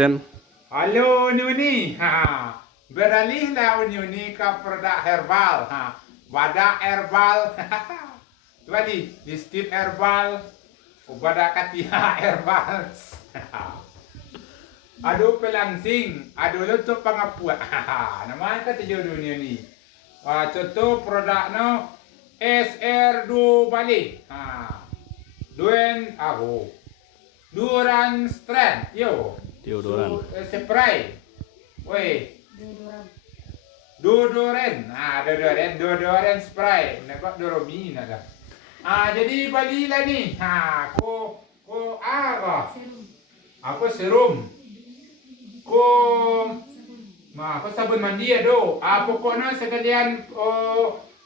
Action. Halo Nuni, beralihlah Nuni ke produk herbal, wadah herbal, tu tadi listin herbal, wadah katia herbal, aduh pelangsing, aduh lutuk pengapuat, namanya kata jodoh Nuni. Contoh produk no SR2 Bali, Duen aku, Duran Strand, yo. Deodoran. Spray. Woi. Deodoran. Deodoran spray. Nampak Doromi ada. Jadi balilah ni. Ko apa? Aku serum. Ko sabun mandi ado. Pokoknya sekalian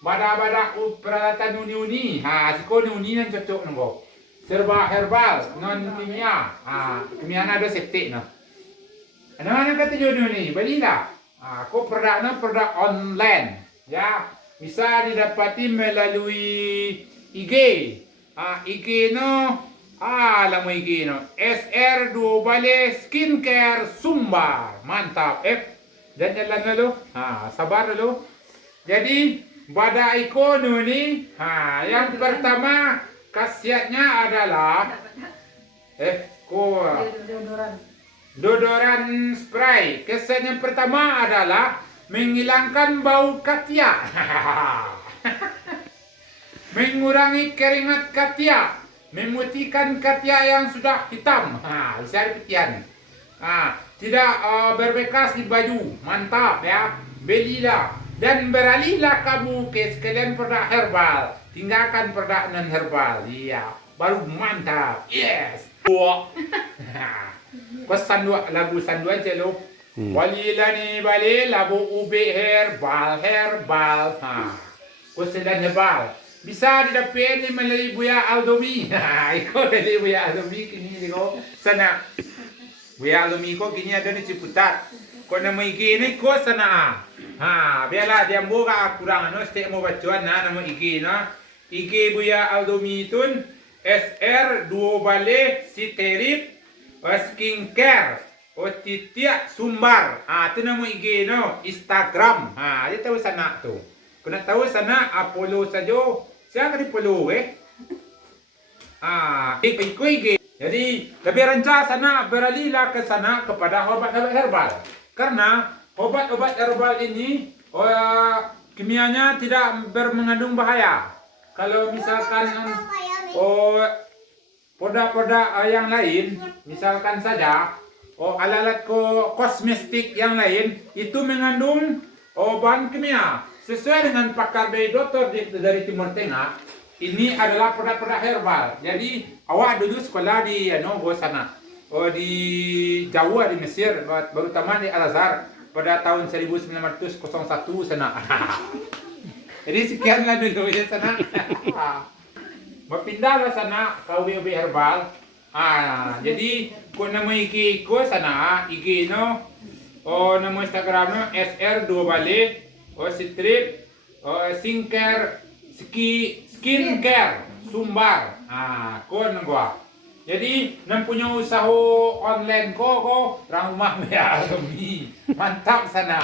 badak-badak peralatan uni-uni. Siko uni yang cocok nunggu. Serba herbal, non kimia. Kimia ada septik no. Anak-anak kata jodoh ni, balilah. Aku produk online. Ya, bisa didapati melalui IG. IG no, alam IG no. SR2 Bale Skincare Sumbar. Mantap. Dan jalan dulu. Sabar dulu. Jadi, pada ikonu ni, yang pertama khasiatnya adalah deodoran spray. Kesan yang pertama adalah menghilangkan bau katia, mengurangi keringat katia, memutihkan katia yang sudah hitam. Bisa dipetian. Tidak berbekas di baju. Mantap ya. Belilah dan beralihlah kamu ke sekalian produk herbal. Tinggalkan produk non herbal. Iya, baru mantap. Yes. Kau lagu sandu aja lo. Balilah ni balik lagu ubi herbal. Kau sedang herbal. Bisa didapat ni melalui Buya Aldomi. Ikut dari Buya Aldomi kini kau sana. Buya Aldomi kau kini ada di Ciputat. Kau nama IG ni kau sana. Biarlah dia buka kurang no. Setiap mau bacuan nama IG no. IG Buya Aldomi tun SR2 Bale Siterip Skincare Titia Sumbar. Itu nama IG no. Instagram. Dia tahu sana tu. Kau nak tahu sana follow saja. Siapa di follow ikut IG. Jadi lebih rancang sana beralihlah ke sana kepada obat-obat herbal. Karena obat-obat herbal ini kimianya tidak mengandung bahaya. Kalau misalkan produk-produk yang lain, misalkan saja alat-alat kosmetik yang lain itu mengandung bahan kimia. Sesuai dengan pakar dari dokter dari Timur Tengah, ini adalah produk-produk herbal. Jadi awak dulu sekolah di sana, di Jawa di Mesir, terutama di Al Azhar pada tahun 1901 sana. Jadi sekianlah dulu ya sana. Berpindahlah sana ke UB herbal. Jadi kau nama IG ko sana, IG no. Nama Instagram no SR2 Bale Strip Skincare Sumbar. Kau nunggu. Jadi punya usaha online ko orang rumah Buya Aldomi. Mantap sana.